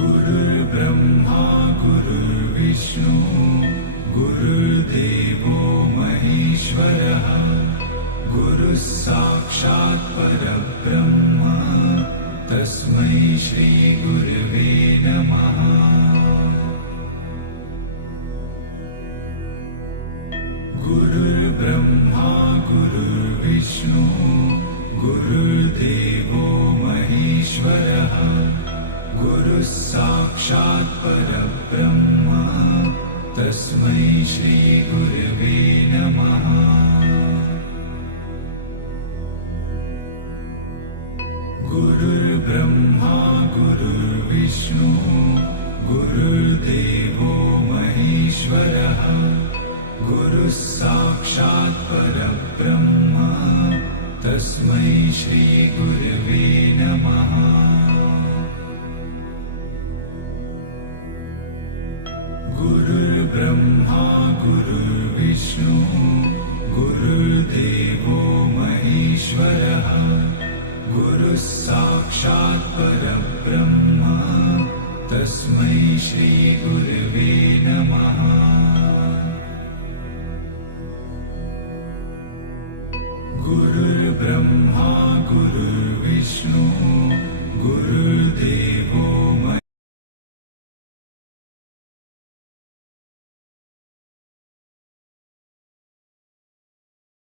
गुरुर्ब्रह्मा गुरुर्विष्णु गुरुर्देवो महेश्वरः गुरुः साक्षात् परब्रह्म तस्मै श्री गुरवे नमः। गुरुर्ब्रह्मा गुरुर्विष्णु गुरुर्देवो महेश्वरः गुरुः साक्षात् परब्रह्म तस्मै श्री गुरवे नमः। गुरुर्ब्रह्मा गुरुर्विष्णु गुरुर्देवो महेश्वरः गुरुः साक्षात् परब्रह्म तस्मै श्री गुरवे नमः। गुरुर्ब्रह्मा गुरुर्विष्णु गुरुर्देवो